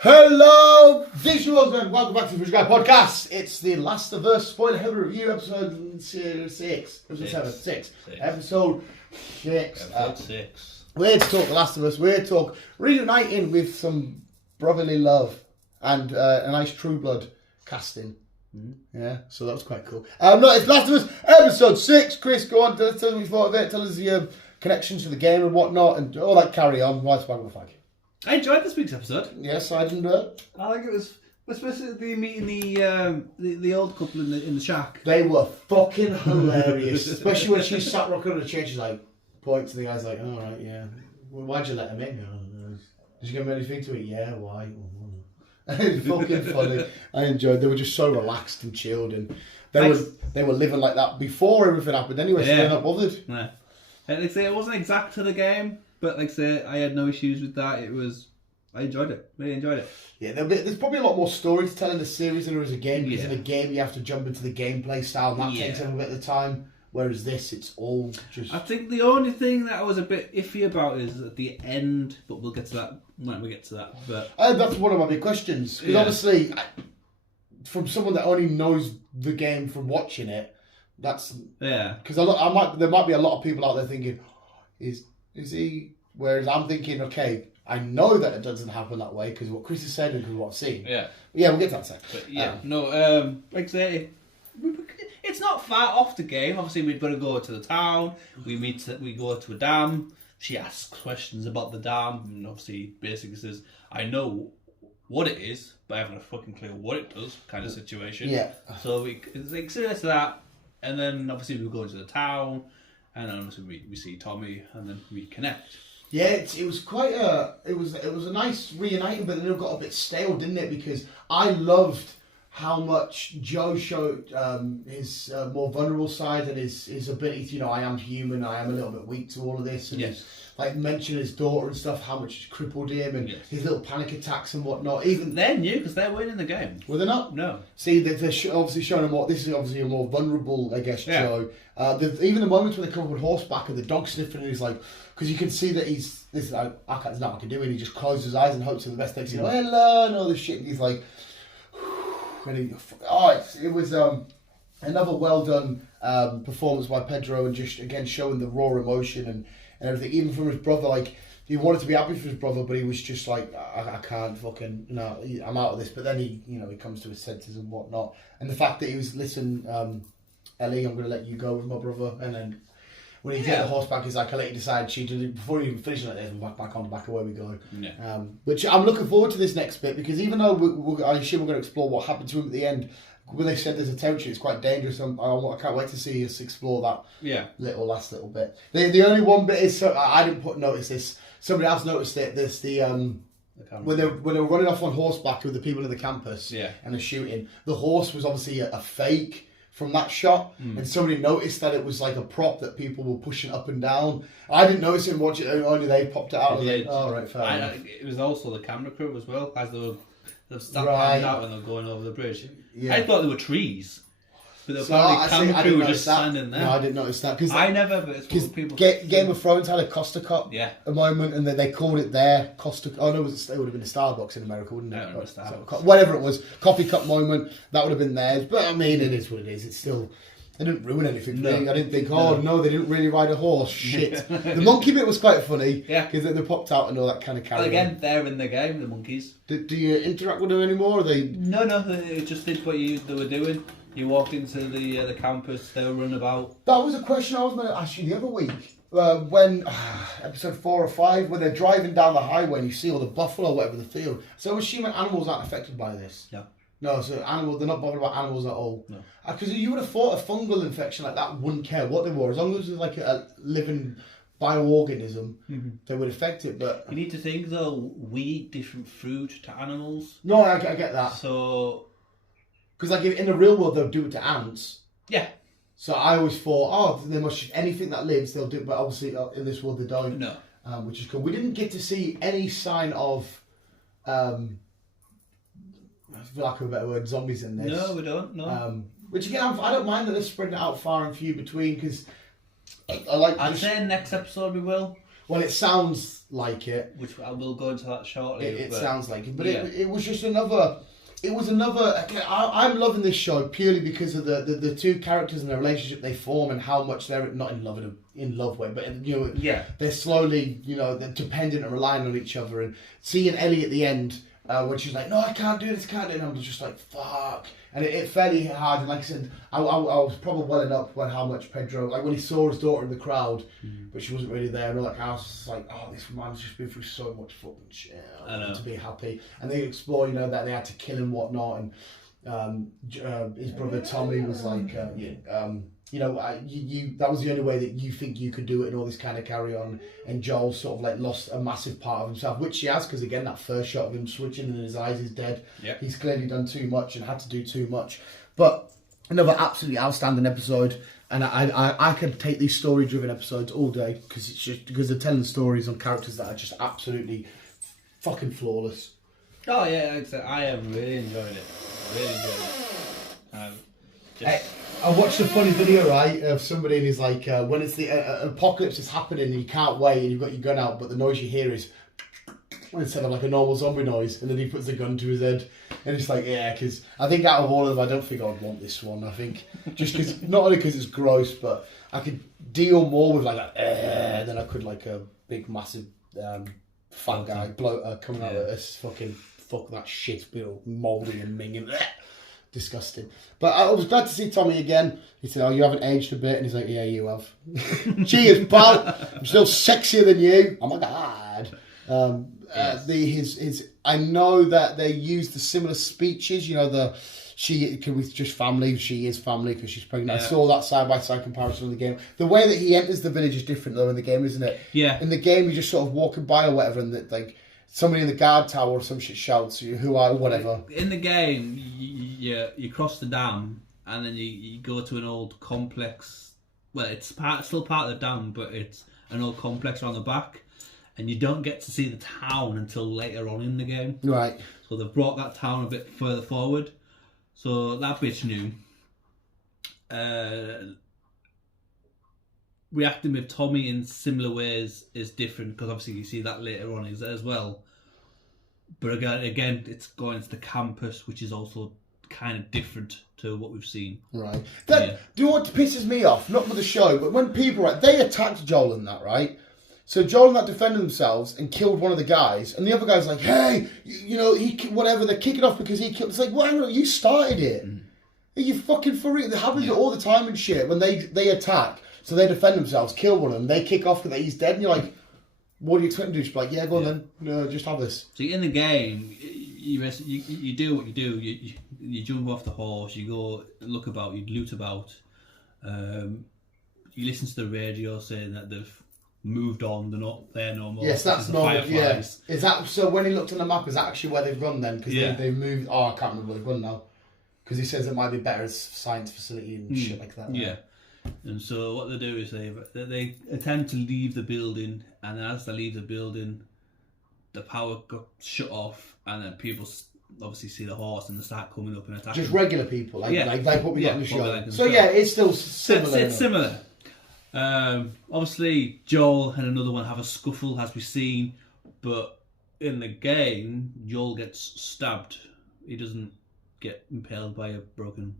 Hello, visuals, and welcome back to the Visual Guy Podcast. It's the Last of Us spoiler heavy review, episode 6. Episode 6. Episode 6. We're here to talk The Last of Us. We're here to talk reuniting with some brotherly love and a nice True Blood casting. Yeah, so that was quite cool. It's Last of Us episode 6. Chris, go on, tell us what you thought of it. Tell us your connections to the game and whatnot, and all that carry on. Why swag on the flag? I enjoyed this week's episode. Yes, I didn't do it. I think it was especially meeting the old couple in the shack. They were fucking hilarious, especially when she sat rocking on the chair. She's like, points to the guy's like, "All right, yeah. Well, why'd you let him in? Did you give him anything to eat? Yeah, why?" It's fucking funny. I enjoyed. They were just so relaxed and chilled, and they were living like that before everything happened. Anyway, so they're not bothered. Yeah. Like I say, it wasn't exact to the game, but like I say, I had no issues with that. I enjoyed it. Really enjoyed it. Yeah, there's probably a lot more story to tell in the series than there is a game. Because in a game, you have to jump into the gameplay style, and that takes a bit of time. Whereas this, it's all just... I think the only thing that I was a bit iffy about is at the end, but we'll get to that when we get to that. But that's one of my big questions. Because honestly, from someone that only knows the game from watching it, that's... Yeah. Because there might be a lot of people out there thinking, is he... Whereas I'm thinking, okay, I know that it doesn't happen that way because what Chris has said and because what I've seen. Yeah. Yeah, we'll get to that second. But like I say... It's not far off the game. Obviously, we've got to go to the town. We go to a dam. She asks questions about the dam, and obviously, basically says, "I know what it is, but I haven't a fucking clue what it does." Kind of situation. Yeah. So it's like similar to that, and then obviously we go into the town, and then obviously we see Tommy, and then we connect. Yeah, it was quite it was a nice reuniting, but then it got a bit stale, didn't it? Because I loved how much Joe showed his more vulnerable side and his ability to, I am human, I am a little bit weak to all of this. And like mentioning his daughter and stuff, how much it crippled him and his little panic attacks and whatnot. Even they're new because they're winning the game. Were they not? No. See, they're obviously showing him what this is obviously a more vulnerable, I guess, Joe. Even the moments when they come up on horseback and the dog sniffing, and he's like, because you can see that there's nothing I can do, and he just closes his eyes and hopes for the best. Next thing, hello, and all this shit. And he's like. It was another well done performance by Pedro, and just again showing the raw emotion and everything, even from his brother. Like, he wanted to be happy for his brother, but he was just like, I can't fucking, no, I'm out of this. But then he comes to his senses and whatnot, and the fact that he was, listen, Ellie, I'm going to let you go with my brother, and then when he gets the horseback, he's like, I let you decide. She did it before he even finished like this. We're back on the back away we go. Yeah. Which I'm looking forward to this next bit, because even though I assume we're going to explore what happened to him at the end, when they said there's a territory, it's quite dangerous. I can't wait to see us explore that last little bit. The only one bit is, I didn't notice this. Somebody else noticed it. There's when they were running off on horseback with the people in the campus and they're shooting. The horse was obviously a fake from that shot, and somebody noticed that it was like a prop that people were pushing up and down. I didn't notice it and watch it, only they popped it out. Right, fair enough. It was also the camera crew as well, as they were standing out when they were going over the bridge. Yeah. I thought they were trees. But the camera crew were just standing there. No, I didn't notice that. I never, but it's what people... Game of Thrones had a Costa Cup a moment, and they called it their Costa... Oh, no, it would have been a Starbucks in America, wouldn't it? Whatever it was, coffee cup moment, that would have been theirs. But, I mean, it is what it is. It's still... They didn't ruin anything for me. I didn't think, they didn't really ride a horse. Shit. The monkey bit was quite funny. Yeah. Because they popped out and all that kind of carry on. Again, they're in the game, the monkeys. Do you interact with them anymore? Or they... No, they just did what they were doing. You walked into the campus, they were running about. That was a question I was going to ask you the other week. When, episode 4 or 5, when they're driving down the highway and you see all the buffalo or whatever the field. So I'm assuming animals aren't affected by this? Yeah. No, so they're not bothered about animals at all? No. Because you would have thought a fungal infection like that wouldn't care what they were. As long as it was like a living bioorganism, they would affect it. But you need to think, though, we eat different food to animals. No, I get that. So... Because like in the real world, they'll do it to ants. Yeah. So I always thought, they must, anything that lives, they'll do it. But obviously, in this world, they don't. No. Which is cool. We didn't get to see any sign of, for lack of a better word, zombies in this. No, we don't. No. Which again, I don't mind that they're spreading it out far and few between, because I'd say next episode we will. Well, it sounds like it. Which I will go into that shortly. It sounds like it, but it was just another. It was another. I'm loving this show purely because of the two characters and the relationship they form and how much they're not in love with, but they're slowly, they're dependent and relying on each other. And seeing Ellie at the end when she's like, "No, I can't do this, can't do it," and I'm just like, "Fuck." And it fairly hard. And like I said, I was probably welling up when how much Pedro, like when he saw his daughter in the crowd, but she wasn't really there. And like I was just like, "Oh, this man's just been through so much fucking shit. I want him to be happy." And they explore, that they had to kill him, whatnot, and his brother Tommy was like, that was the only way that you think you could do it, and all this kind of carry on. And Joel sort of like lost a massive part of himself, which he has, because again, that first shot of him switching and his eyes is dead. Yep. He's clearly done too much and had to do too much. But another absolutely outstanding episode, and I could take these story-driven episodes all day because they're telling stories on characters that are just absolutely fucking flawless. Oh yeah, I am really enjoying it. Really enjoying it. I watched a funny video, right, of somebody and he's like, when it's the apocalypse is happening and you can't wait and you've got your gun out, but the noise you hear is instead of like a normal zombie noise, and then he puts the gun to his head, and it's like, because I think out of all of them, I don't think I'd want this one. I think just because, not only because it's gross, but I could deal more with like that than I could like a big massive fat guy coming out of this fuck that shit, mouldy and minging. Disgusting. But I was glad to see Tommy again. He said, "Oh, you haven't aged a bit," and he's like, "Yeah, you have." Cheers, pal. I'm still sexier than you. Oh my god. I know that they use the similar speeches. She can with just family. She is family because she's pregnant. Yeah. I saw that side by side comparison in the game. The way that he enters the village is different though in the game, isn't it? Yeah. In the game, you're just sort of walking by or whatever, and that like. Somebody in the guard tower or some shit shouts you, who are whatever. In the game, you cross the dam and then you go to an old complex. Well, it's still part of the dam, but it's an old complex around the back, and you don't get to see the town until later on in the game. Right. So they've brought that town a bit further forward. So that bit's new. Reacting with Tommy in similar ways is different because obviously you see that later on as well. But again, it's going to the campus, which is also kind of different to what we've seen. Right. Do you know what pisses me off? Not with the show, but when people they attacked Joel and that, right? So Joel and that defended themselves and killed one of the guys, and the other guy's like, "Hey, he whatever." They're kicking off because he killed. It's like, well, hang on, you started it. Are you fucking for real? It happens all the time and shit when they attack. So they defend themselves, kill one of them, they kick off because he's dead, and you're like, what do you expect to do? Just be like, go on then, no, just have this. So in the game, you do what you do, you jump off the horse, you go look about, you loot about, you listen to the radio saying that they've moved on, they're not there no more. Yes, that's normal, yeah. Is that, so when he looked on the map, is that actually where they've run then? Because they've moved, I can't remember where they've run now. Because he says it might be better as science facility and shit like that. Yeah. Right? And so what they do is they attempt to leave the building, and as they leave the building, the power got shut off, and then people obviously see the horse and they start coming up and attacking. Just regular people, like what we got in the show. Like so it's still similar. It's similar. Obviously, Joel and another one have a scuffle, as we've seen, but in the game, Joel gets stabbed. He doesn't get impaled by a broken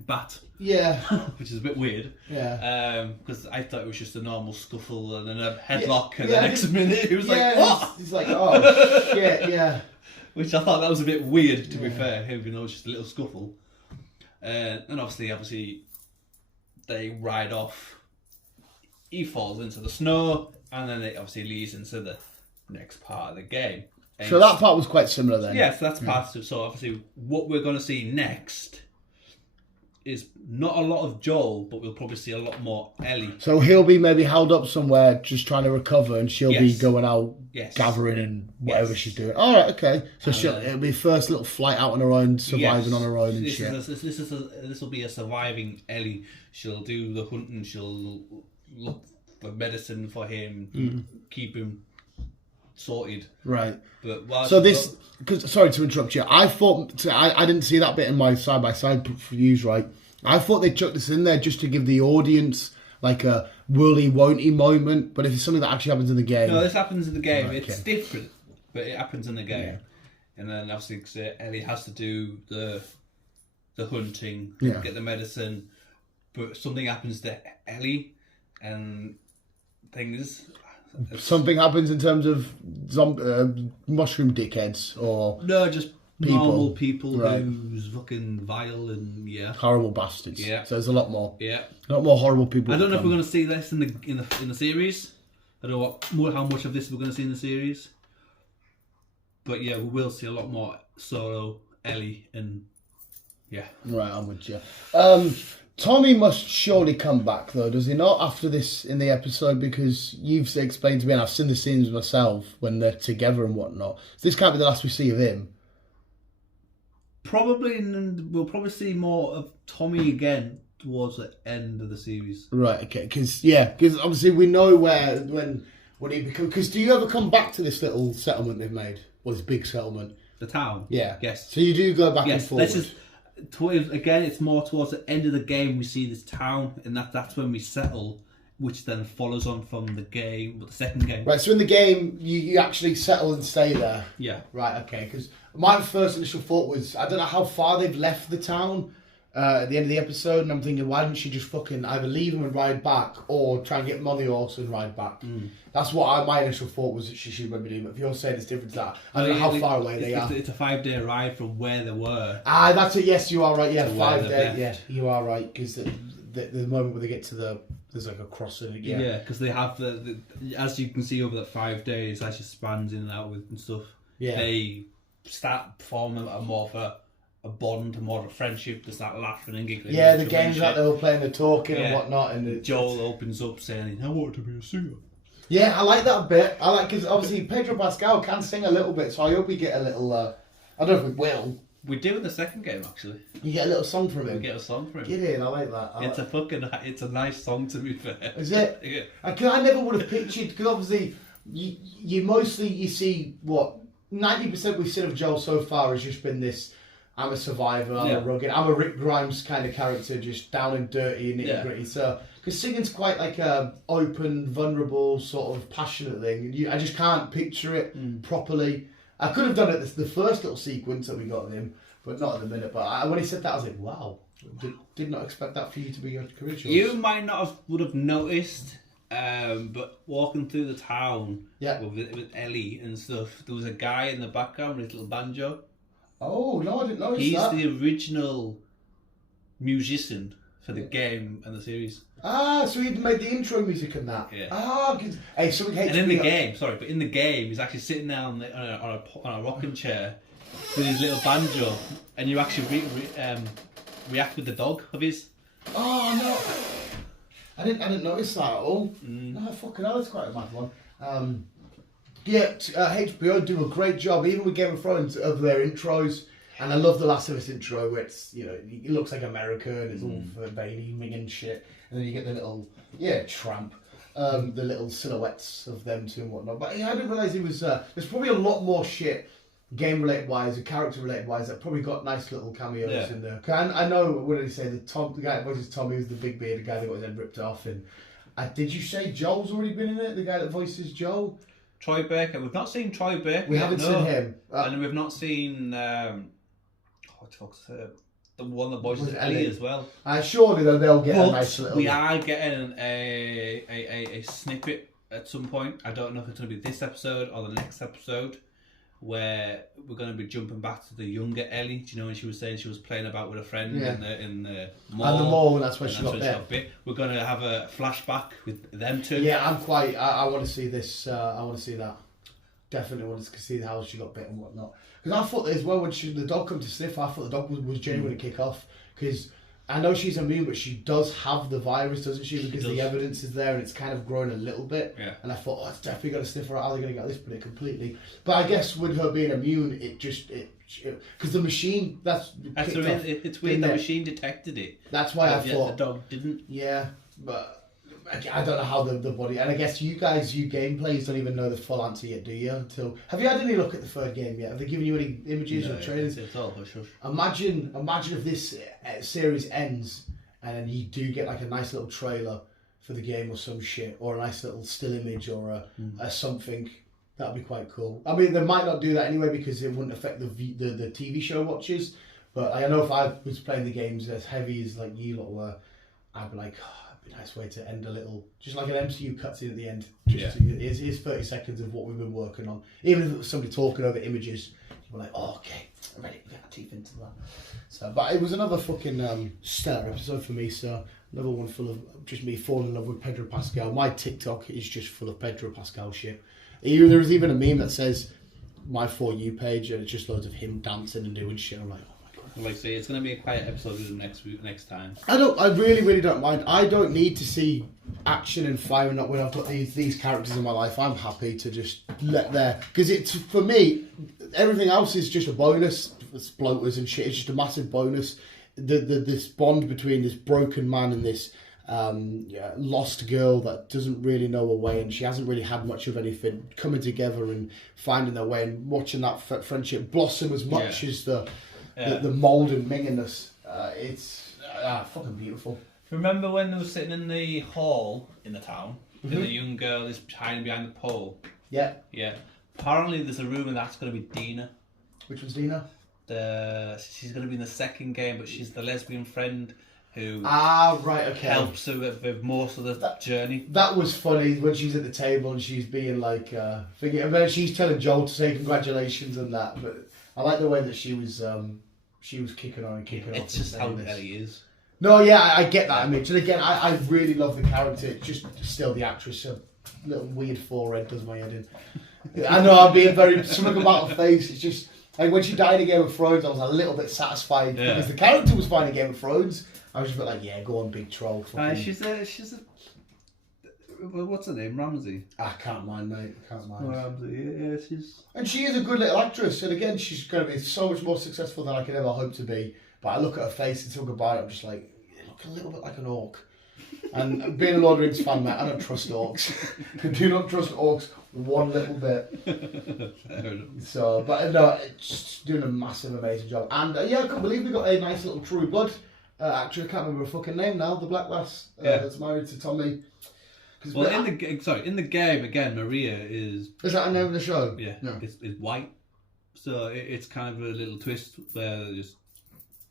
bat. Yeah. Which is a bit weird. Yeah. Because I thought it was just a normal scuffle and then a headlock, and the next minute it was like, what? He's like, oh shit, yeah. Which I thought that was a bit weird, to be fair, even though it's just a little scuffle. And obviously, they ride off. He falls into the snow, and then it obviously leads into the next part of the game. And so that part was quite similar then. Yeah, so that's part of it. So obviously, what we're going to see next is not a lot of Joel, but we'll probably see a lot more Ellie. So he'll be maybe held up somewhere just trying to recover, and she'll be going out gathering and whatever she's doing. All right, okay. So it'll be first little flight out on her own, surviving on her own and shit. This will be a surviving Ellie. She'll do the hunting. She'll look for medicine for him, keep him sorted. Right. But sorry to interrupt you. I thought I didn't see that bit in my side by side reviews. Right. I thought they chucked this in there just to give the audience like a will he, won't he moment. But if it's something that actually happens in the game, No, this happens in the game. Right, It's different, but it happens in the game. And then obviously Ellie has to do the hunting, get the medicine, but something happens to Ellie, and things. Something happens in terms of mushroom dickheads or No, just people. normal people Right. who's fucking vile and horrible bastards. Yeah. So there's a lot more. Yeah. A lot more horrible people. I don't know if come. we're going to see this in the series. I don't know how much of this we're going to see in the series. But yeah, we will see a lot more Solo, Ellie, and yeah. Right, I'm with you. Tommy must surely come back though, does he not? After this in the episode, because you've explained to me, and I've seen the scenes myself when they're together and whatnot. So this can't be the last we see of him. Probably, and we'll probably see more of Tommy again towards the end of the series. Right, okay, because obviously we know when he becomes. Because do you ever come back to this little settlement they've made, or this big settlement? The town. Yeah. Yes. So you do go back and forward. This is again. It's more towards the end of the game. We see this town, and that's when we settle, which then follows on from the game, the second game. Right. So in the game, you actually settle and stay there. Yeah. Right. Okay. Because my first initial thought was, I don't know how far they've left the town at the end of the episode, and I'm thinking, why didn't she just fucking either leave him and ride back, or try and get him on the horse and ride back? That's what my initial thought was that she should maybe do. But if you're saying it's different to that, I don't know how far away they are. It's a 5-day ride from where they were. Ah, that's it. Yes, you are right. Yeah, 5 days. left. Yeah, you are right. Because the moment where they get to there's like a crossing. Yeah, because they have the as you can see over that 5 days, as she spans in and out with and stuff. Yeah. They start forming a more of a bond, more of a friendship. They start laughing and giggling. Yeah, the games that they were playing, the talking and whatnot, and Joel opens up saying, "I want to be a singer." Yeah, I like that bit. I like, because obviously Pedro Pascal can sing a little bit, so I hope we get a little. I don't know if we will. We do in the second game actually. You get a little song from him. We get a song from him. Get in, I like that. It's a nice song to be fair. Is it? Yeah. I never would have pictured, because obviously you mostly see what 90% we've seen of Joel so far has just been this. I'm a survivor, I'm a rugged, I'm a Rick Grimes kind of character, just down and dirty and nitty gritty. So, because singing's quite like a open, vulnerable, sort of passionate thing. I just can't picture it properly. I could have done it the first little sequence that we got of him, but not at the minute. But when he said that, I was like, wow, did not expect that for you to be your career choice. You might not would have noticed, but walking through the town with Ellie and stuff, there was a guy in the background with his little banjo. Oh, no, I didn't notice that. He's the original musician for the game and the series. Ah, so he made the intro music and that. Yeah. Ah, good. Hey, something hates and in me the game, but in the game, he's actually sitting there on a rocking chair with his little banjo, and you actually react with the dog of his. Oh no, I didn't notice that at all. No, fucking hell, that's quite a mad one. HBO do a great job, even with Game of Thrones, of their intros. And I love the Last of Us intro, where it's, it looks like America and it's all veiny and shit. And then you get the little, tramp, the little silhouettes of them two and whatnot. But I didn't realise it was, there's probably a lot more shit, game related wise, or character related wise, that probably got nice little cameos in there. I know, what did he say, the guy that voices Tommy was the big bearded guy that got his head ripped off. And did you say Joel's already been in it, the guy that voices Joel? Troy Baker. We've not seen Troy Baker. We haven't seen him. And we've not seen the one that voices Ellie as well. Surely they'll get a nice little... We are getting a snippet at some point. I don't know if it's going to be this episode or the next episode, where we're going to be jumping back to the younger Ellie. Do you know when she was saying she was playing about with a friend in the mall? And the mall, that's where she got bit. We're going to have a flashback with them two. Yeah, I want to see this. I want to see that. Definitely want to see how she got bit and whatnot. Because I thought as well, when the dog come to sniff, I thought the dog was genuinely kick off. Because I know she's immune, but she does have the virus, doesn't she? Because the evidence is there and it's kind of grown a little bit. Yeah. And I thought, it's definitely going to sniff her out. How are they going to get this bit completely? But I guess with her being immune, because the machine, it's weird, the machine detected it. That's why I thought the dog didn't. Yeah, but I don't know how the body, and I guess you gameplays don't even know the full answer yet, do you? Have you had any look at the third game yet? Have they given you any images or trailers? It's all hush hush. Imagine if this series ends and then you do get like a nice little trailer for the game or some shit, or a nice little still image or a something. That'd be quite cool. I mean, they might not do that anyway because it wouldn't affect the TV show watches. But I know if I was playing the games as heavy as like you lot were, I'd be like, oh, it'd be a nice way to end a little, just like an MCU cutscene at the end. Here's 30 seconds of what we've been working on. Even if it was somebody talking over images, you'd be like, oh, okay, I'm ready to get my teeth into that. So, but it was another fucking stellar episode for me. So another one full of just me falling in love with Pedro Pascal. My TikTok is just full of Pedro Pascal shit. There was even a meme that says my For You page, and it's just loads of him dancing and doing shit. I'm like, oh my god. Like I say, it's going to be a quiet episode next time. I really don't mind. I don't need to see action and firing up when I've got these characters in my life. I'm happy to just let there, because it's, for me, everything else is just a bonus. It's bloaters and shit. It's just a massive bonus. This bond between this broken man and this lost girl that doesn't really know her way, and she hasn't really had much of anything, coming together and finding their way and watching that friendship blossom as much as the mould and minginess. It's fucking beautiful. Remember when they were sitting in the hall in the town and the young girl is hiding behind the pole? Yeah. Apparently there's a rumour that's going to be Dina. Which one's Dina? She's going to be in the second game, but she's the lesbian friend who helps her with most of the journey. That was funny when she's at the table and she's being like, and then she's telling Joel to say congratulations and that. But I like the way that she was kicking on and kicking off. It's just how Ellie is. No, yeah, I get that image. And again, I really love the character. It's just still the actress, a little weird forehead does my head in. I know I'm being very something about her face. It's just like when she died in Game of Thrones, I was a little bit satisfied because the character was fine in Game of Thrones. I was just a bit like, yeah, go on, big troll. She's a what's her name? Ramsey. I can't mind, mate. Can't mind. Ramsey, she's. And she is a good little actress. And again, she's going to be so much more successful than I could ever hope to be. But I look at her face and talk about it, I'm just like, you look a little bit like an orc. And being a Lord of the Rings fan, mate, I don't trust orcs. I do not trust orcs one little bit. So, but no, it's doing a massive, amazing job. And I can't believe we got a nice little True Blood actor. I can't remember her fucking name now. The black lass that's married to Tommy. Well, in the game again, Maria is. Is that the name of the show? Yeah, no. It's white, so it's kind of a little twist where they're just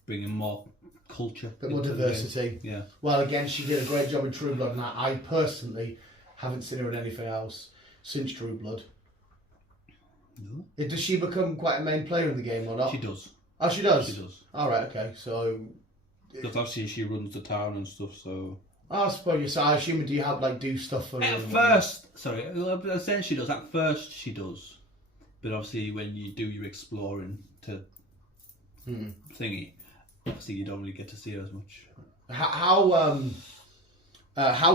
bringing more culture, a bit more diversity. Yeah. Well, again, she did a great job in True Blood, and I personally haven't seen her in anything else since True Blood. No. Does she become quite a main player in the game or not? She does. Oh, she does. She does. All right. Okay. So. Because obviously she runs the town and stuff, so. I suppose. So I assume, do you have do stuff for her? At first, essentially does. At first, she does, but obviously when you do your exploring to thingy, obviously you don't really get to see her as much. How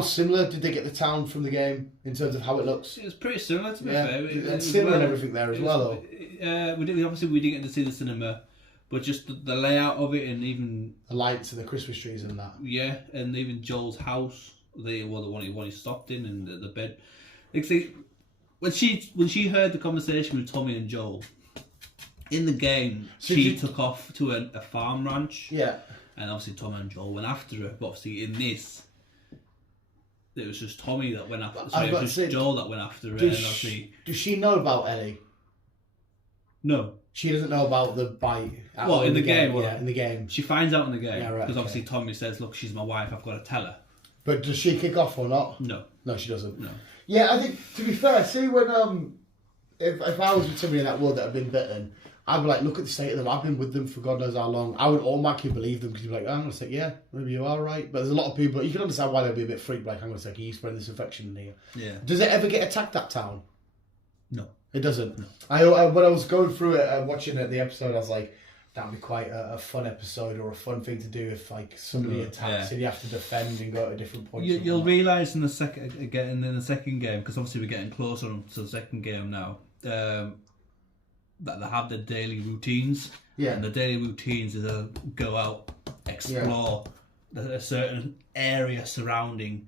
similar did they get the town from the game in terms of how it looks? It was pretty similar, to be fair. And similar and everything there as well. We didn't get to see the cinema. But just the layout of it, and even the lights and the Christmas trees and that. Yeah, and even Joel's house, the one he stopped in, and the bed. When she heard the conversation with Tommy and Joel in the game, she took off to a farm ranch. Yeah, and obviously Tommy and Joel went after her. But obviously in this, it was just Tommy that went after. Sorry, it was just Joel that went after her. And obviously, does she know about Ellie? No. She doesn't know about the bite. Well, in the game. Yeah, in the game. She finds out in the game. Yeah, right. Because obviously Tommy says, look, she's my wife, I've got to tell her. But does she kick off or not? No. No, she doesn't. No. Yeah, I think, to be fair, see when, if I was with somebody in that world that had been bitten, I'd be like, look at the state of them. I've been with them for God knows how long. I would automatically believe them because you'd be like, I'm going to say, yeah, maybe you are right. But there's a lot of people, you can understand why they'd be a bit freaked, like, I'm going to say, can you spread this infection in here? Yeah. Does it ever get attacked, that town? No. It doesn't. No. When I was going through it, watching the episode, I was like, that'd be quite a fun episode or a fun thing to do if somebody attacks and you have to defend and go to a different point. You'll realise in the second game, because obviously we're getting closer to the second game now, that they have their daily routines. Yeah. And the daily routines is to go out, explore a certain area surrounding,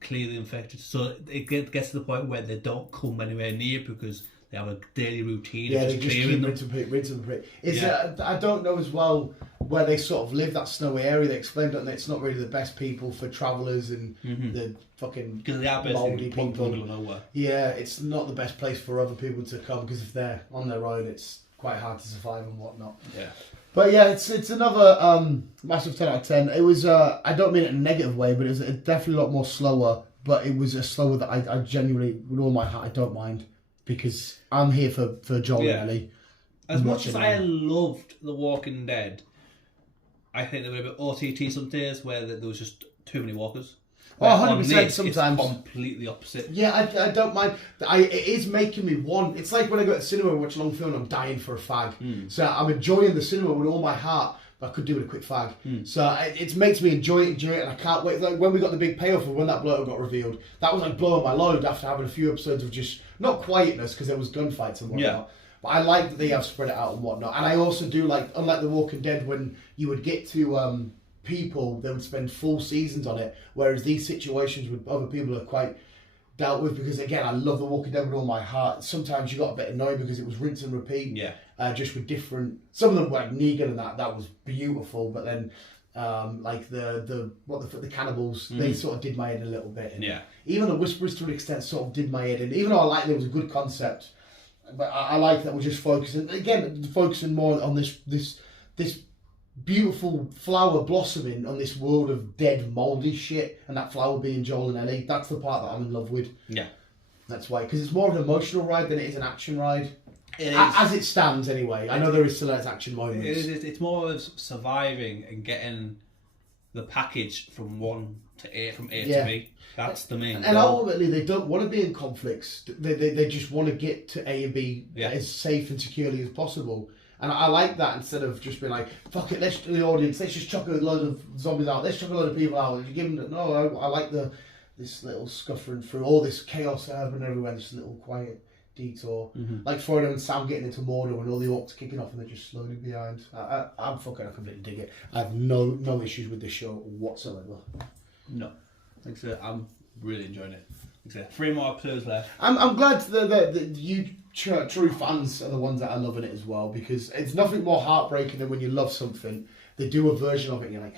clear the infected. So it gets to the point where they don't come anywhere near because They have a daily routine. Yeah, of they just keep clearing them. rinse and repeat. I don't know as well where they sort of live, that snowy area. They explained that it's not really the best people for travellers and the fucking Because they are mouldy basically people. middle of nowhere. Yeah, it's not the best place for other people to come because if they're on their own, it's quite hard to survive and whatnot. Yeah. But yeah, it's another massive 10 out of 10. It was, I don't mean it in a negative way, but it was definitely a lot more slower. But it was a slower that I genuinely, with all my heart, I don't mind. Because I'm here for Joel and Ellie. As much as I loved The Walking Dead, I think there were a bit OTT some days where there was just too many walkers. Oh, 100% sometimes. It's completely opposite. Yeah, I don't mind. It is making me want... It's like when I go to the cinema and watch a long film and I'm dying for a fag. So I'm enjoying the cinema with all my heart, but I could do with a quick fag. So it makes me enjoy it, and I can't wait. Like when we got the big payoff of when that bloke got revealed, that was like blowing my load after having a few episodes of just, not quietness, because there was gunfights and whatnot. Yeah. But I like that they have spread it out and whatnot. And I also do like, unlike The Walking Dead, when you would get to... people, they would spend full seasons on it, whereas these situations with other people are quite dealt with, because again, I love The Walking Dead with all my heart. Sometimes you got a bit annoyed because it was rinse and repeat, just with different, some of them like Negan and that was beautiful, but then like the cannibals, they sort of did my head a little bit, and even the Whisperers to an extent sort of did my head, and even though I like that it was a good concept, but I like that we're just focusing more on this beautiful flower blossoming on this world of dead, mouldy shit, and that flower being Joel and Ellie. That's the part that I'm in love with. Yeah. That's why, because it's more of an emotional ride than it is an action ride. It is. As it stands, anyway. I know there is still action moments. It's more of surviving and getting the package from A to B. That's the main and goal. Ultimately, they don't want to be in conflicts. They just want to get to A and B as safe and securely as possible. And I like that, instead of just being like, fuck it, let's just chuck a load of zombies out, let's chuck a load of people out. You give them, I like this little scuffering through all this chaos happening everywhere, this little quiet detour. Like Frodo and Sam getting into Mordor when all the orcs kicking off and they're just slowly behind. I completely dig it. I have no issues with this show whatsoever. No. Like I said, I'm really enjoying it. Like I said, 3 more episodes left. I'm glad that you true fans are the ones that are loving it as well, because it's nothing more heartbreaking than when you love something, they do a version of it and you're like,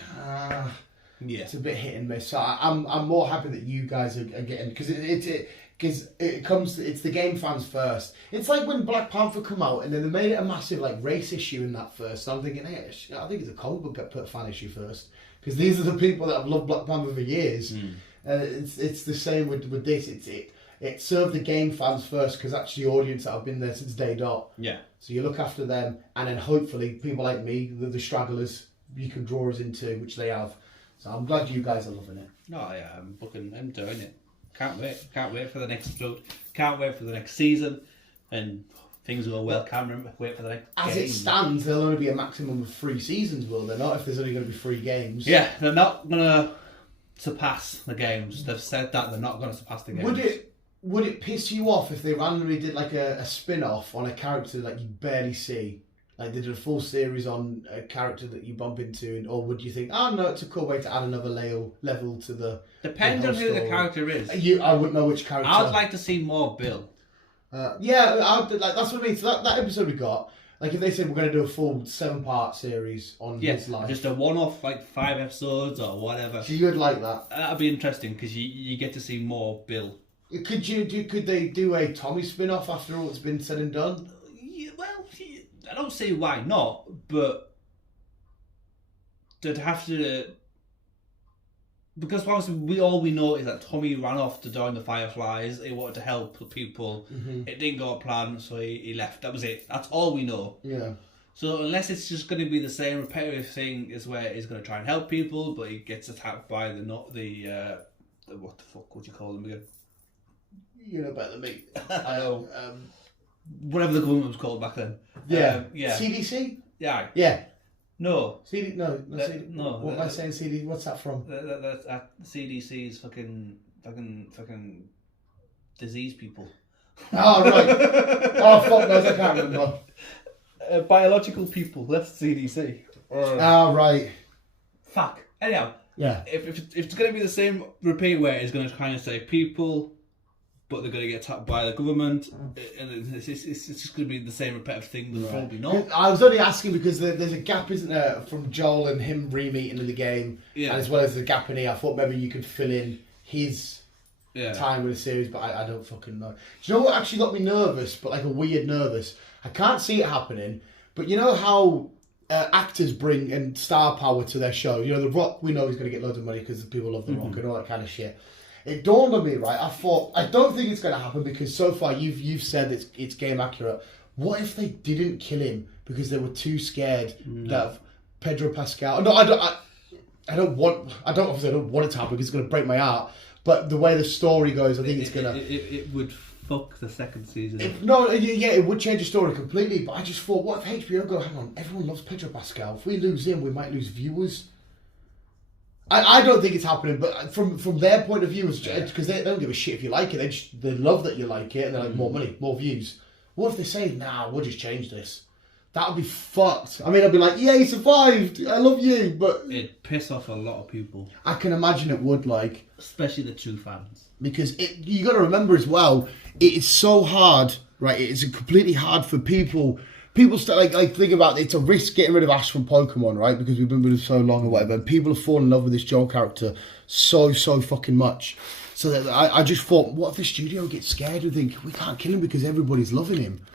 it's a bit hit and miss. So I'm more happy that you guys are getting, because it's the game fans first. It's like when Black Panther come out and then they made it a massive like race issue in that first. So I'm thinking, hey, I think it's a comic book that put fan issue first, because these are the people that have loved Black Panther for years. It's the same with this. It served the game fans first, because that's the audience that have been there since day dot. Yeah. So you look after them, and then hopefully people like me, the stragglers, you can draw us into, which they have. So I'm glad you guys are loving it. Oh yeah, I'm enjoying it. Can't wait for the next episode. Can't wait for the next season, and things will go well. Can't wait for the next. As game. It stands, there'll only be a maximum of 3 seasons, will there not? If there's only going to be 3 games. Yeah, they're not gonna surpass the games. They've said that they're not going to surpass the games. Would it piss you off if they randomly did like a spin-off on a character that you barely see? Like they did a full series on a character that you bump into, or would you think, oh no, it's a cool way to add another level to the... Depends on who the character is. I wouldn't know which character. I'd like to see more Bill. That's what I mean. So that episode we got, like if they said we're going to do a full 7-part series on his life. Just a one-off, like 5 episodes or whatever. So you'd like that? That'd be interesting, because you get to see more Bill. Could they do a Tommy spin-off after all it's been said and done? Yeah, well, I don't see why not, but they'd have to, because obviously all we know is that Tommy ran off to join the Fireflies. He wanted to help people. It didn't go to plan, so he left. That was it. That's all we know. Yeah. So unless it's just going to be the same repetitive thing, is where he's going to try and help people, but he gets attacked by the what the fuck would you call them again? You know better than me. I know. Whatever the government was called back then. Yeah. Yeah. CDC? Yeah. Yeah. No. CD? No. No. What am I saying? CD? What's that from? CDC's fucking disease people. Oh right. Oh fuck knows, I can't remember. Biological people. That's CDC. Oh right. Fuck. Anyhow. Yeah. If it's going to be the same repeat where it's going to kind of say people but they're going to get attacked by the government, and it's just going to be the same repetitive thing. But probably not. I was only asking because there's a gap, isn't there, from Joel and him re-meeting in the game, and as well as the gap in here. I thought maybe you could fill in his time with the series, but I don't fucking know. Do you know what actually got me nervous, but like a weird nervous? I can't see it happening, but you know how actors bring and star power to their show. You know, The Rock, we know he's going to get loads of money because people love The Rock and all that kind of shit. It dawned on me, right? I thought, I don't think it's going to happen because so far you've said it's game accurate. What if they didn't kill him because they were too scared that Pedro Pascal? No, I don't want it to happen because it's going to break my heart. But the way the story goes, I think it's going to... It would fuck the second season. It would change the story completely. But I just thought, what if HBO go, hang on, everyone loves Pedro Pascal. If we lose him, we might lose viewers. I don't think it's happening, but from their point of view, because they don't give a shit if you like it. They love that you like it, and they're like, more money, more views. What if they say, nah, we'll just change this? That would be fucked. I mean, I'd be like, yeah, he survived. I love you, but... It'd piss off a lot of people. I can imagine it would, like... Especially the true fans. Because you got to remember as well, it is so hard, right? It is completely hard for people... People start like think about it, it's a risk getting rid of Ash from Pokemon, right? Because we've been with him so long or whatever. And people have fallen in love with this Joel character so fucking much. So that I just thought, what if the studio gets scared and think we can't kill him because everybody's loving him?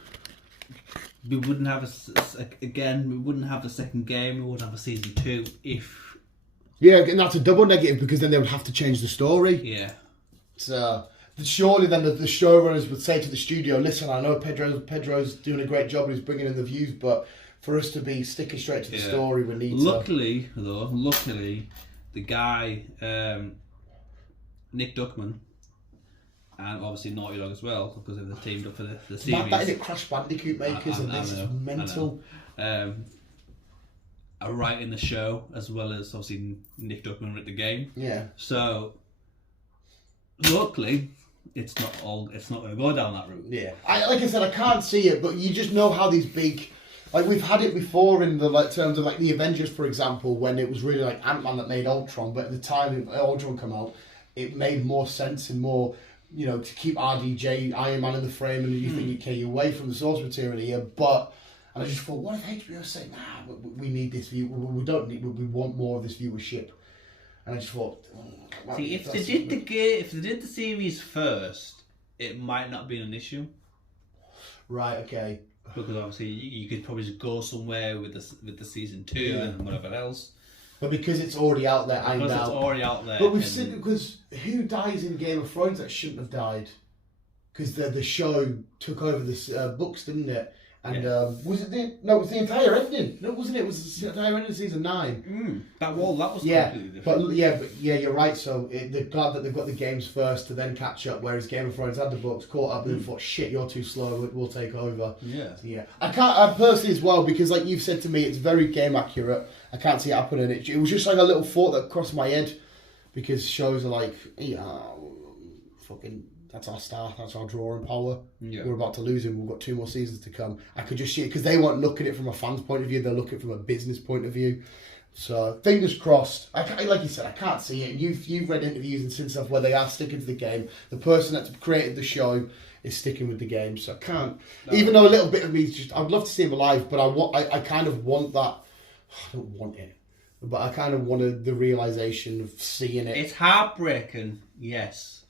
We wouldn't have we wouldn't have the second game. We wouldn't have a season 2 if. Yeah, and that's a double negative because then they would have to change the story. Yeah. So. Surely then the showrunners would say to the studio, listen, I know Pedro's doing a great job and he's bringing in the views, but for us to be sticking straight to the story, we need Luckily, the guy, Nick Duckman, and obviously Naughty Dog as well, because they've teamed up for the series. Mad that Crash Bandicoot makers and this is mental. Are writing the show as well as obviously Nick Duckman wrote the game. Yeah. So, luckily... It's not going to go down that route. Yeah, like I said, I can't see it, but you just know how these big, like we've had it before in the terms of like the Avengers, for example, when it was really like Ant-Man that made Ultron, but at the time Ultron came out, it made more sense and more, you know, to keep RDJ Iron Man in the frame, and you think okay, you're away from the source material here, but. And I just thought, what if HBO say, nah, we need this view, we don't need, we want more of this viewership. And I just thought... See, if they did the series first, it might not be an issue. Right, okay. Because obviously you could probably just go somewhere with the season 2 and whatever else. But because it's already out there, Because it's already out there. But we've seen, because who dies in Game of Thrones that shouldn't have died? Because the show took over the books, didn't it? And was it the entire ending? No, wasn't it? It was the entire ending of season 9. That was completely different. But you're right. So they're glad that they've got the games first to then catch up. Whereas Game of Thrones had the books, caught up, and then thought, "Shit, you're too slow. We'll take over." Yeah. So, yeah. I personally as well, because like you've said to me, it's very game accurate. I can't see it happening. It was just like a little thought that crossed my head, because shows are like, fucking. That's our star, that's our drawing power. Yeah. We're about to lose him, we've got 2 more seasons to come. I could just see it, because they won't look at it from a fan's point of view, they'll look at it from a business point of view. So, fingers crossed. Like you said, I can't see it. You've read interviews and seen stuff where they are sticking to the game. The person that's created the show is sticking with the game. So I can't, even though a little bit of me is just, I'd love to see him alive, but I kind of want that, I don't want it, but I kind of wanted the realisation of seeing it. It's heartbreaking, yes.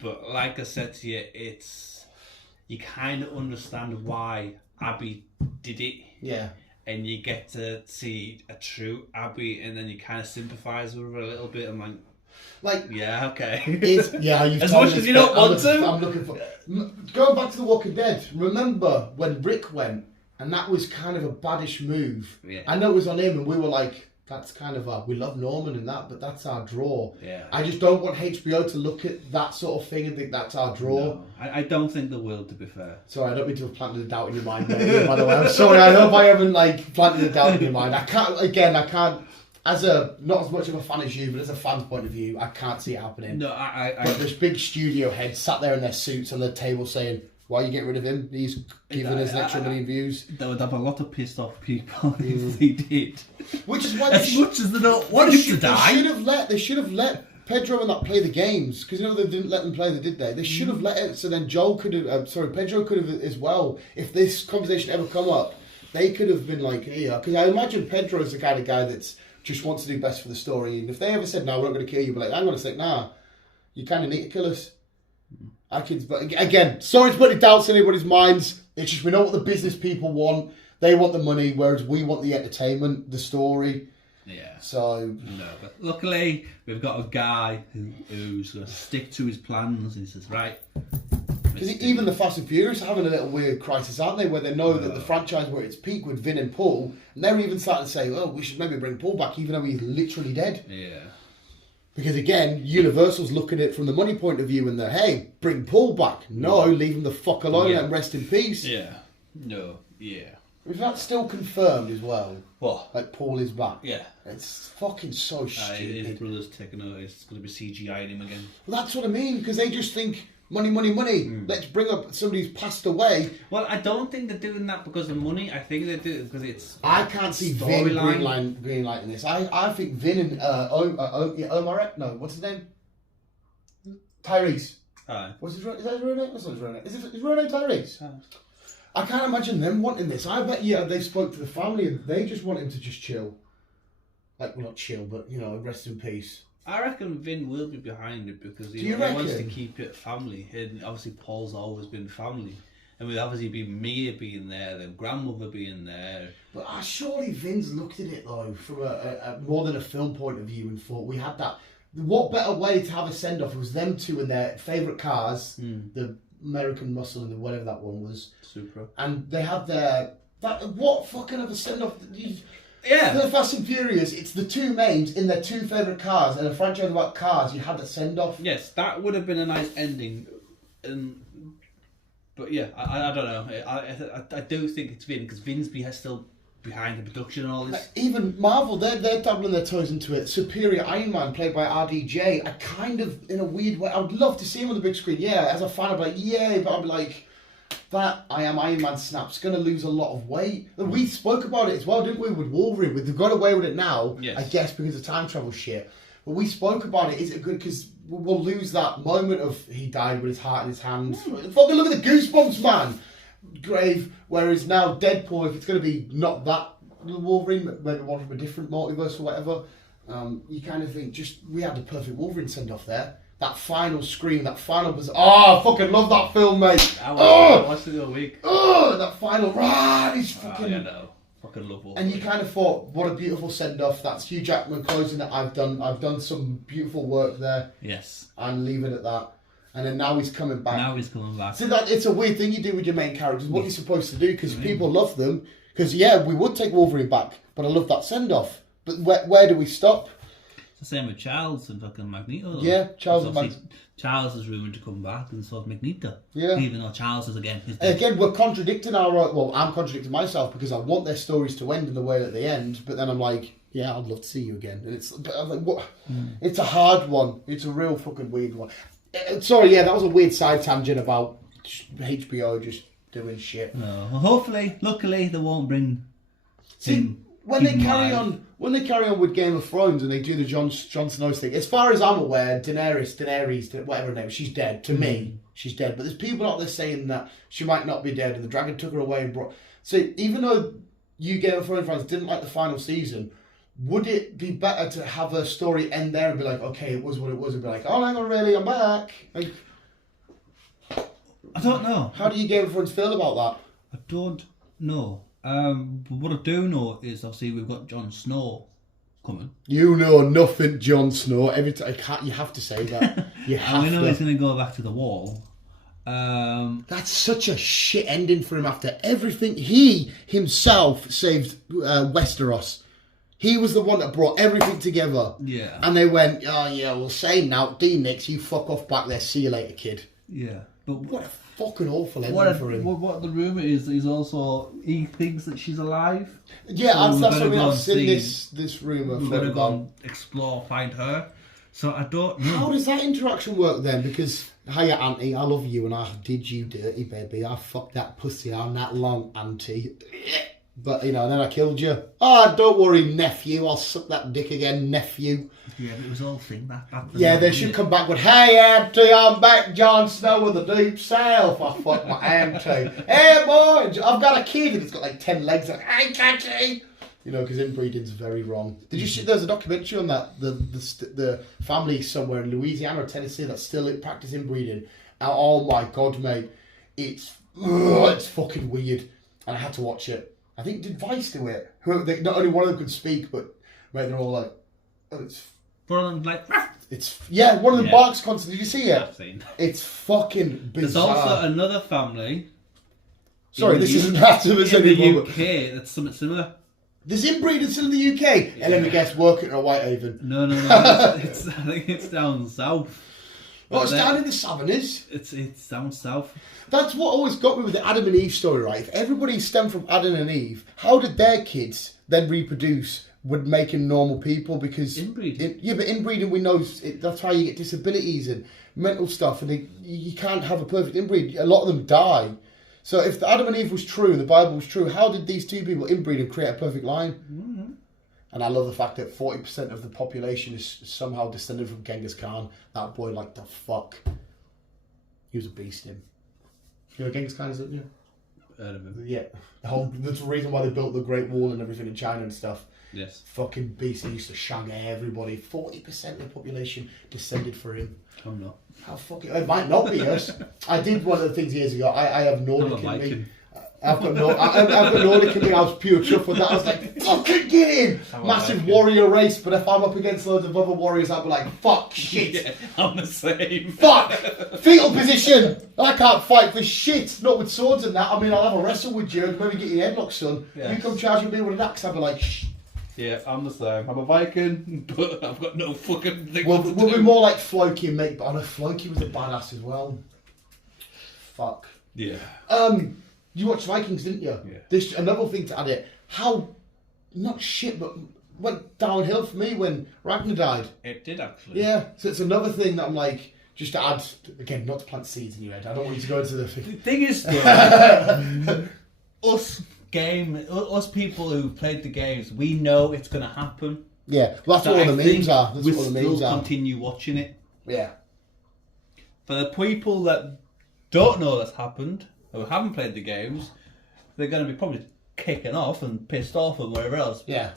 But like I said to you, you kind of understand why Abby did it. Yeah. And you get to see a true Abby, and then you kind of sympathise with her a little bit. I'm like, yeah, okay. You've as much as you don't want to. I'm looking for... Going back to The Walking Dead, remember when Rick went, and that was kind of a baddish move. Yeah. I know it was on him, and we were like, that's kind of we love Norman and that, but that's our draw. Yeah. I just don't want HBO to look at that sort of thing and think that's our draw. No, I don't think they will, to be fair. Sorry, I don't mean to have planted a doubt in your mind, mate, by the way. I'm sorry, I hope I haven't planted a doubt in your mind. I can't, as not as much of a fan as you, but as a fan's point of view, I can't see it happening. No, But this big studio head sat there in their suits on the table saying, why are you getting rid of him? He's giving us an extra million views. They would have a lot of pissed off people if they did. Which is why as much as they don't want him to die. They should have let Pedro and that play the games, because they didn't let them play, did they? They should have let it, so then Joel could have, Pedro could have as well. If this conversation ever come up, they could have been like, yeah, because I imagine Pedro's the kind of guy that just wants to do best for the story, and if they ever said, no, we're not going to kill you, but like, hang on a sec, nah, you kind of need to kill us. But again, sorry to put any doubts in anybody's minds, it's just we know what the business people want, they want the money, whereas we want the entertainment, the story. Yeah. So no, but luckily we've got a guy who's going to stick to his plans, and he says, right. Because even the Fast and Furious are having a little weird crisis, aren't they? Where they know that the franchise were at its peak with Vin and Paul, and they're even starting to say, "Oh, we should maybe bring Paul back, even though he's literally dead." Yeah. Because again, Universal's looking at it from the money point of view, and they're, "Hey, bring Paul back. No, leave him the fuck alone and rest in peace." Yeah. No. Yeah. Is that still confirmed as well? What? Like Paul is back? Yeah. It's fucking so stupid. His brother's taking over. It's going to be CGIing him again. Well, that's what I mean, because they just think, money, money, money. Let's bring up somebody who's passed away. Well, I don't think they're doing that because of money. I think they do it because it's... I can't see Vin greenlighting this. I think Vin and Omar... No, what's his name? Tyrese. Aye. Is that his real name? That's not his real name. Is his real name Tyrese? Aye. I can't imagine them wanting this. I bet they spoke to the family and they just want him to just chill. Like, well, not chill, but, rest in peace. I reckon Vin will be behind it because he wants to keep it family. And obviously Paul's always been family. And with obviously being Mia being there, the grandmother being there. But surely Vin's looked at it, though, from a more than a film point of view and thought, we had that. What better way to have a send-off? It was them two in their favourite cars, the American Muscle and whatever that one was. Supra. And they had their... what fucking other send-off... Yeah. For the Fast and Furious, it's the two mains in their two favourite cars, and a franchise about cars, you had a send-off. Yes, that would have been a nice ending. But yeah, I don't know. I do think it's Vin, because Vin's still behind the production and all this. Like, even Marvel, they're dabbling their toes into it. Superior Iron Man, played by RDJ, I kind of, in a weird way, I would love to see him on the big screen, yeah, as a fan, I'd be like, yay, but I'd be like... That I Am Iron Man snap's going to lose a lot of weight. We spoke about it as well, didn't we, with Wolverine? They've got away with it now, yes. I guess, because of time travel shit. But we spoke about it. Is it good? Because we'll lose that moment of he died with his heart in his hand. Fucking look at the goosebumps, man. Grave. Whereas now Deadpool, if it's going to be not that Wolverine, maybe one from a different multiverse or whatever, you kind of think, we had the perfect Wolverine send-off there. That final scream, that final... I fucking love that film, mate. I watched it the other week. That final... He's fucking... I know. Fucking love Wolverine. And you kind of thought, what a beautiful send-off. That's Hugh Jackman closing it. I've done some beautiful work there. Yes. And leave it at that. And then now he's coming back. See, it's a weird thing you do with your main characters. What you're supposed to do, because people love them. Because, we would take Wolverine back. But I love that send-off. But where do we stop? It's the same with Charles and fucking Magneto. Yeah, Charles is rumoured to come back, and so is Magneto. Yeah. Even though Charles is we're contradicting I'm contradicting myself because I want their stories to end in the way that they end, but then I'm like, yeah, I'd love to see you again. And I'm like, what? It's a hard one. It's a real fucking weird one. Sorry, that was a weird side tangent about HBO just doing shit. No, hopefully, luckily, they won't bring him. When they carry on with Game of Thrones and they do the Jon Snow thing, as far as I'm aware, Daenerys, whatever her name is, she's dead. To me, she's dead. But there's people out there saying that she might not be dead and the dragon took her away and brought... So even though you Game of Thrones fans didn't like the final season, would it be better to have her story end there and be like, okay, it was what it was, and be like, oh, hang on, really, I'm back? Like, I don't know. How do you Game of Thrones feel about that? I don't know. But what I do know is obviously we've got Jon Snow coming. You know nothing, Jon Snow. Every time you have to say that. You have we know he's going to go back to the wall. That's such a shit ending for him after everything. He himself saved Westeros. He was the one that brought everything together. Yeah. And they went, oh yeah, we'll say now, D-Nix, you fuck off back there. See you later, kid. Yeah. But what a fucking awful ending for him. What the rumour is he thinks that she's alive. Yeah, so that's what I've seen this rumour. We're going to go and explore, find her. So I don't know. How does that interaction work then? Because, hiya auntie, I love you and I did you dirty baby. I fucked that pussy on that long, auntie. But, you know, and then I killed you. Oh, don't worry, nephew. I'll suck that dick again, nephew. Yeah, but it was all thing that. Yeah, they should come back with, hey, auntie, I'm back, Jon Snow with the deep south. I fucked my auntie. Hey, boy, I've got a kid and it's got like 10 legs. Like, hey, catchy. You know, because inbreeding's very wrong. Did you see, there's a documentary on that, the family somewhere in Louisiana or Tennessee that's still practice inbreeding. And, oh my God, mate. It's fucking weird. And I had to watch it. I think did Vice do it? Not only one of them could speak, but mate, they're all like, oh, it's. One of them like. It's one of them barks constantly. Did you see it? I've seen. It's fucking bizarre. There's also another family. Sorry, this isn't Artemis anymore. In the UK, that's something similar. There's inbreeding still in the UK, and then I guess working at Whitehaven. No. It's I think it's down south. Oh, it's down in the Savannahs. It's down south. That's what always got me with the Adam and Eve story, right? If everybody stemmed from Adam and Eve, how did their kids then reproduce with making normal people? Because inbreeding. But inbreeding, we know that's how you get disabilities and mental stuff, and you can't have a perfect inbreed. A lot of them die. So if the Adam and Eve was true and the Bible was true, how did these two people inbreed and create a perfect line? Mm-hmm. And I love the fact that 40% of the population is somehow descended from Genghis Khan. That boy, like, the fuck. He was a beast, him. You know Genghis Khan is, don't you? Heard of him. Yeah. That's the reason why they built the Great Wall and everything in China and stuff. Yes. Fucking beast. He used to shang everybody. 40% of the population descended from him. I'm not. How fucking... It might not be us. I did one of the things years ago. I have Nordic in me. I've got Nordic in me. I was pure chuff with that. I was like, fucking get in! Massive warrior race. But if I'm up against loads of other warriors, I'll be like, fuck, shit. Yeah, I'm the same. Fuck! Fetal position! I can't fight for shit. Not with swords and that. I mean, I'll have a wrestle with you and maybe get your headlock, son. Yes. You come charging me with an axe, I'll be like, shh. Yeah, I'm the same. I'm a Viking, but I've got no fucking thing. We'll be more like Floki and mate, but I know Floki was a badass as well. Fuck. Yeah. You watched Vikings, didn't you? Yeah. This another thing to add it. How, not shit, but went downhill for me when Ragnar died. It did actually. Yeah. So it's another thing that I'm like, just to add again, not to plant seeds in your head. I don't want you to go into the thing. The thing is, though, us people who played the games, we know it's going to happen. Yeah. Well, that's what all the memes are. That's what all the memes still are. Continue watching it. Yeah. For the people that don't know that's happened, who haven't played the games, they're going to be probably kicking off and pissed off and whatever else. Yeah.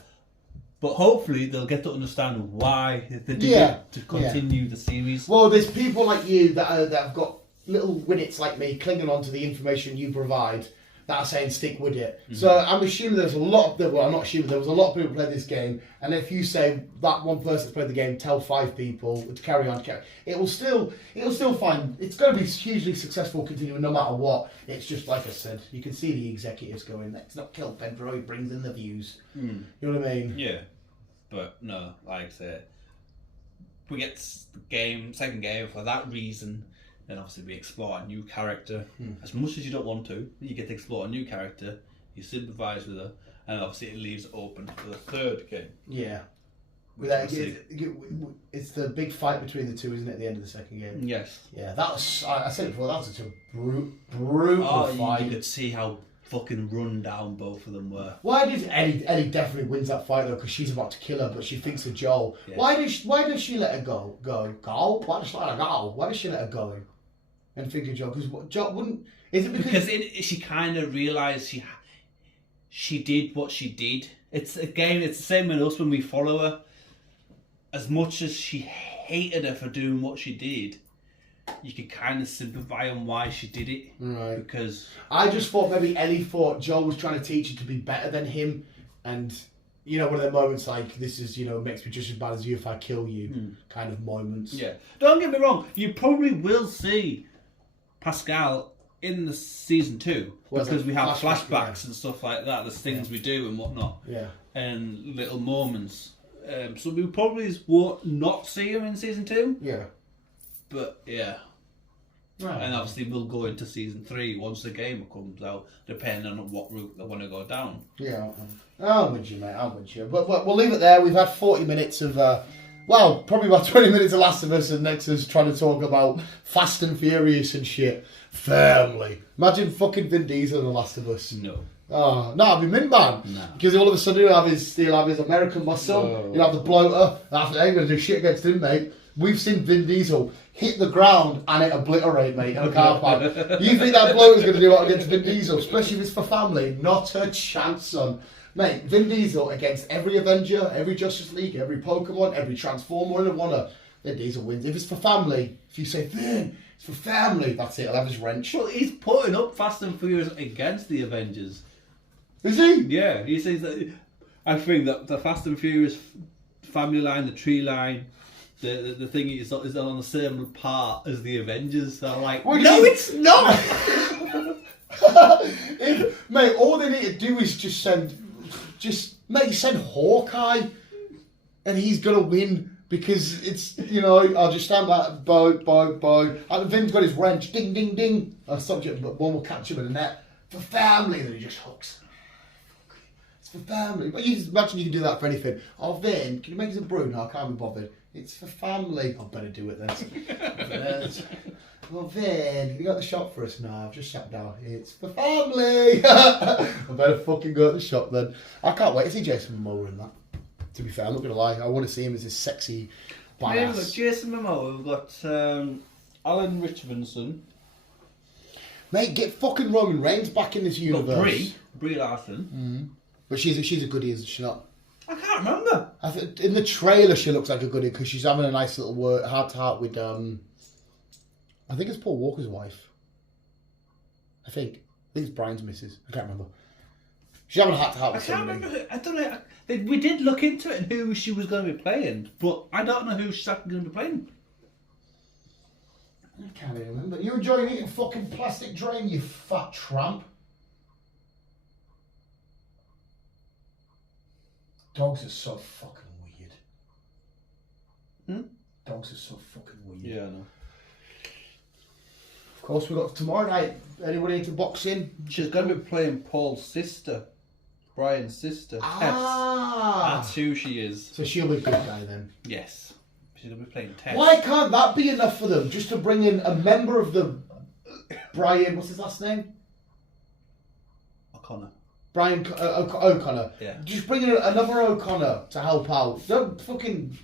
But hopefully they'll get to understand why they did it to continue the series. Well, there's people like you that have got little winnets like me clinging on to the information you provide that are saying stick with it. Mm-hmm. So I'm assuming there's a lot of I'm not assuming there was a lot of people who played this game, and if you say that one person that's played the game, tell 5 people to carry on, it will still find it's going to be hugely successful continuing no matter what. It's just like I said, you can see the executives going, let's not kill Pedro, he brings in the views. You know what I mean? Yeah, but no, like I said, we get the second game for that reason. Then obviously we explore a new character. As much as you don't want to, you get to explore a new character, you sympathise with her, and obviously it leaves open for the third game. Yeah. It's the big fight between the two, isn't it, at the end of the second game? Yes. Yeah, that was, I said it before, that was such a brutal fight. You could see how fucking run down both of them were. Why did Ellie definitely wins that fight though, because she's about to kill her, but she thinks of Joel. Yeah. Why does she let her go? Why does she let her go? Why does she let her go? And think of Joel, because Joel wouldn't. Is it because she kind of realised she did what she did. It's the same with us when we follow her. As much as she hated her for doing what she did, you could kind of sympathise on why she did it. Right. Because I just thought maybe Ellie thought Joel was trying to teach her to be better than him, and you know, one of the moments like, this is, you know, makes me just as bad as you if I kill you kind of moments. Yeah. Don't get me wrong, you probably will see Pascal in the season 2 because we have flashbacks and stuff like that. There's things we do and whatnot. Yeah. And little moments. So we probably won't not see him in season 2. Yeah. But yeah. Right. And obviously we'll go into season 3 once the game comes out, depending on what route they want to go down. Yeah. I'm with you, mate. I'm with you. But we'll leave it there. We've had 40 minutes of probably about 20 minutes of Last of Us, and next is trying to talk about Fast and Furious and shit. Family. Imagine fucking Vin Diesel in The Last of Us. No. Oh, no, I'll be Min Man. No. Because all of a sudden he'll have his American muscle, No. he'll have the bloater. After I ain't going to do shit against him, mate. We've seen Vin Diesel hit the ground and it obliterate, mate, in a car park. You think that bloater's going to do it against Vin Diesel, especially if it's for family? Not a chance, son. Mate, Vin Diesel against every Avenger, every Justice League, every Pokemon, every Transformer in a Wonder. Vin Diesel wins. If it's for family, if you say, Vin, it's for family, that's it, I'll have his wrench. Well, he's putting up Fast and Furious against the Avengers. Is he? Yeah, he says that. I think that the Fast and Furious family line, the tree line, the thing is on the same part as the Avengers. So I'm like, no, it's not. Mate, all they need to do is send Hawkeye, and he's gonna win because it's I'll just stand back, bow, and Vin's got his wrench, ding, ding, ding. A subject, but one will catch him in the net for family, and then he just hooks. It's for family. But you just imagine you can do that for anything. Oh, Vin, can you make some brew? No, I can't be bothered. It's for family. I better do it then. Well, Vin, you got the shop for us? No, I've just sat down. It's for family. I better fucking go to the shop then. I can't wait to see Jason Momoa in that. To be fair, I'm not going to lie. I want to see him as this sexy badass. Yeah, we've got Jason Momoa, we've got Alan Richardson. Mate, get fucking Roman Reigns back in this universe. Brie Larson. Mm-hmm. But she's a goodie, isn't she not? I can't remember. In the trailer, she looks like a goodie because she's having a nice little heart-to-heart with, I think it's Paul Walker's wife. I think it's Brian's missus. I can't remember. She's having a heart-to-heart with somebody. I can't remember. I don't know. We did look into it and who she was going to be playing, but I don't know who she's actually going to be playing. I can't even remember. You enjoying eating fucking plastic drain, you fat tramp? Dogs are so fucking weird. Dogs are so fucking weird. Yeah, I know. Of course, we've got tomorrow night. Anybody into boxing? She's going to be playing Paul's sister, Brian's sister, Tess. That's who she is. So she'll be a good guy then. Yes. She's going to be playing Tess. Why can't that be enough for them? Just to bring in a member of the Brian, what's his last name? O'Connor. Brian O'Connor. Yeah. Just bring in another O'Connor to help out. Don't fucking...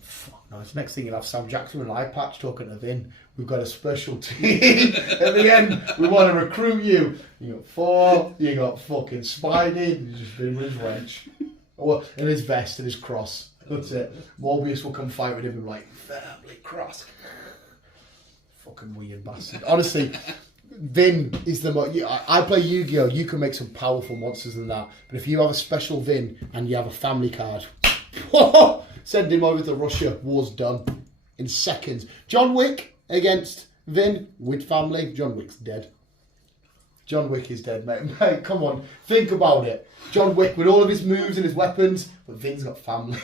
Fuck no, it's next thing you'll have Sam Jackson and eye patch talking to Vin. We've got a special team. At the end, we want to recruit you. You got Thor, you got fucking Spidey, and you just Vin with his wrench. Well, and his vest and his cross. That's it. Morbius will come fight with him and be like, family cross. Fucking weird bastard. Honestly, Vin is the most... I play Yu-Gi-Oh! You can make some powerful monsters than that. But if you have a special Vin and you have a family card, send him over to Russia. War's done. In seconds. John Wick against Vin with family. John Wick's dead. John Wick is dead, mate. Mate, come on. Think about it. John Wick with all of his moves and his weapons, but Vin's got family.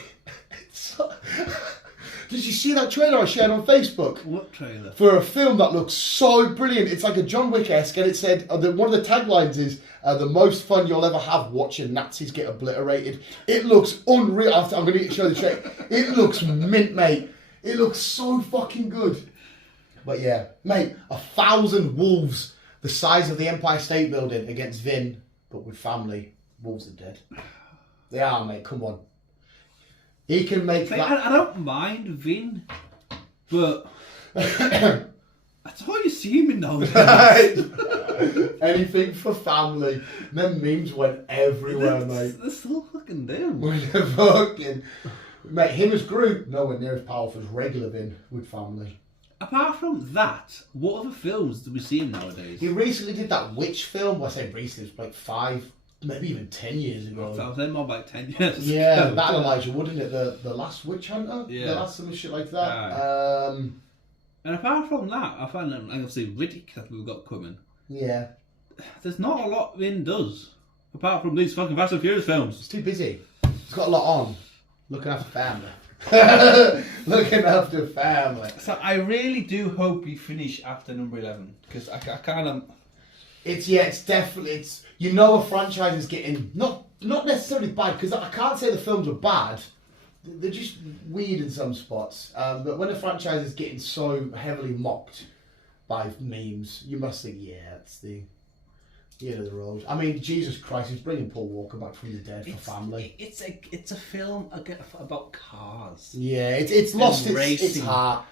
Did you see that trailer I shared on Facebook? What trailer? For a film that looks so brilliant. It's like a John Wick-esque, and it said, one of the taglines is, the most fun you'll ever have watching Nazis get obliterated. It looks unreal. I'm going to show the trailer. It looks mint, mate. It looks so fucking good. But yeah, mate, 1,000 wolves the size of the Empire State Building against Vin, but with family. Wolves are dead. They are, mate. Come on. He can make that. I don't mind Vin, but that's all you see him in nowadays. Anything for family. Them memes went everywhere, mate. They're so fucking down. Mate, him as Groot, nowhere near as powerful as regular Vin with family. Apart from that, what other films do we see him nowadays? He recently did that witch film. Well, I say recently, it was like 5, maybe even 10 years ago. I was saying more like 10 years Yeah, ago. that Elijah Wood, isn't it? The Last Witch Hunter? Yeah. The last some shit like that. And apart from that, I find them, obviously, Riddick that we've got coming. Yeah. There's not a lot Vin does. Apart from these fucking Fast and Furious films. He's too busy. He's got a lot on. Looking after family. Looking after family. So I really do hope we finish after number 11. Because I kind of... It's definitely, a franchise is getting, not necessarily bad, because I can't say the films are bad. They're just weird in some spots. But when a franchise is getting so heavily mocked by memes, you must think, yeah, The end of the road. I mean, Jesus Christ, he's bringing Paul Walker back from the dead for family. It's a film about cars. Yeah, it's lost its heart.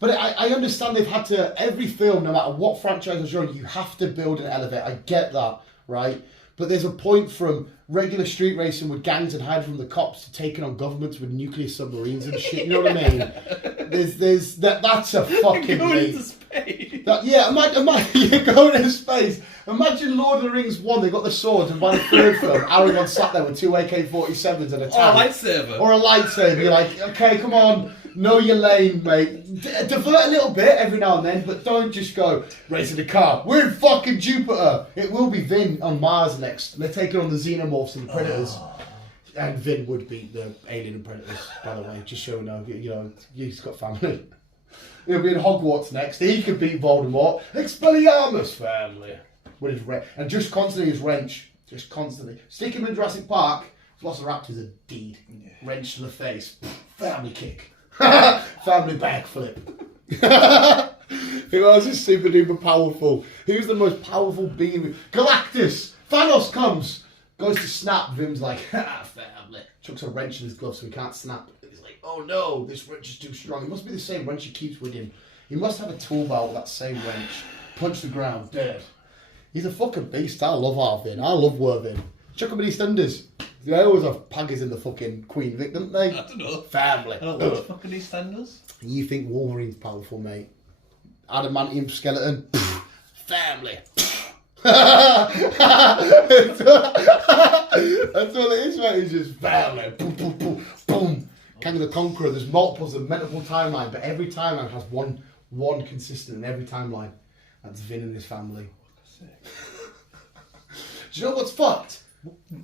But I understand they've had to, every film, no matter what franchise you're on, you have to build an elevator. I get that, right? But there's a point from regular street racing with gangs and hiding from the cops to taking on governments with nuclear submarines and shit. You know what I mean? That's a fucking going leap. into space. Imagine you're going into space. Imagine Lord of the Rings 1, they got the swords, and by the third film, Aragorn sat there with 2 AK-47s and a tank. Or a lightsaber. Or a lightsaber. You're like, okay, come on, know your lane, mate. Divert a little bit every now and then, but don't just go racing the car. We're in fucking Jupiter. It will be Vin on Mars next. They're taking on the xenomorphs and the predators. And Vin would beat the alien and predators, by the way, just so you know, he's got family. He'll be in Hogwarts next. He could beat Voldemort. Expelliarmus family. With his and just constantly his wrench. Just constantly. Stick him in Jurassic Park. Velociraptor's a deed. Yeah. Wrench to the face. Family kick. Family backflip. Who else is super duper powerful? Who's the most powerful being? Galactus! Thanos comes! Goes to snap. Vim's like, family. Chucks a wrench in his glove so he can't snap. He's like, oh no, this wrench is too strong. It must be the same wrench he keeps with him. He must have a tool belt with that same wrench. Punch the ground, dead. He's a fucking beast. I love Arvin. I love Wervin. Chuck him in EastEnders. They always have panties in the fucking Queen Vic, don't they? I don't know. Family. I don't know what fucking EastEnders. You think Wolverine's powerful, mate? Adamantium skeleton. Family. That's all it is, mate. It's just family. Boom, boom, boom, boom. Kang the Conqueror. There's multiples of multiple timeline, but every timeline has one consistent in every timeline. That's Vin and his family. Do you know what's fucked?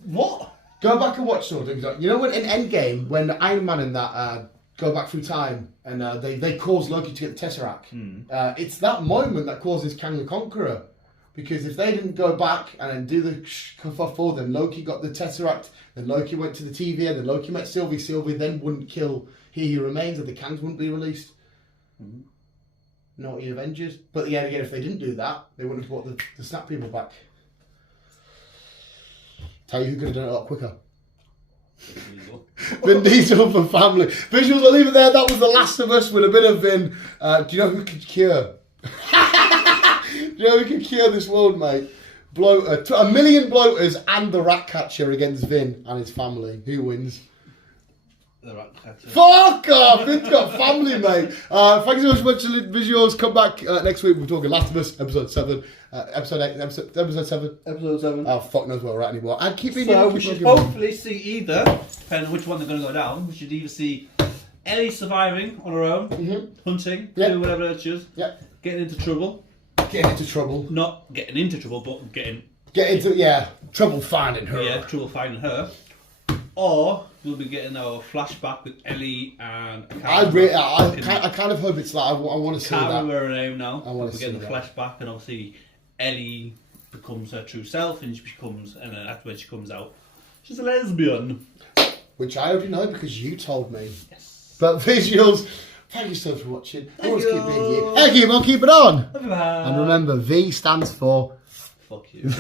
What? Go back and watch something. You know when in Endgame, when Iron Man and that go back through time and they cause Loki to get the Tesseract. It's that moment that causes Kang the Conqueror. Because if they didn't go back and do the kerfuffle, then Loki got the Tesseract, then Loki went to the TVA, then Loki met Sylvie. Sylvie then wouldn't kill He Who Remains, and the Kangs wouldn't be released. Naughty Avengers. But yeah, again, if they didn't do that, they wouldn't have brought the Snap people back. Tell you who could have done it a lot quicker. Vin Diesel for family. Visuals, I'll leave it there. That was The Last of Us with a bit of Vin. Do you know who could cure? Do you know who can cure this world, mate? Bloater. 1 million bloaters and the rat catcher against Vin and his family. Who wins? The rat catcher. Fuck off! Vin's got family, mate. Thank you so much for watching visuals. Come back next week. We're talking Last of Us, episode 7. Episode 8, episode 7. Episode 7. Oh, fuck knows where we're at anymore. And keep So we should hopefully see either, depending on which one they're going to go down, we should either see Ellie surviving on her own, hunting, doing whatever she does, getting into trouble. Getting into trouble. Not getting into trouble, but getting... Get into, trouble finding her. Yeah, trouble finding her. Or we'll be getting our flashback with Ellie and... I kind of hope it's that. I want to see that. I can't remember her name now. I want to see the flashback, and obviously Ellie becomes her true self, and and then afterwards she comes out, she's a lesbian. Which I already know because you told me. Yes. But visuals, thank you so much for watching. Thank you. Keep being you. Thank you, we'll keep it on. Bye. And remember, V stands for... Fuck you.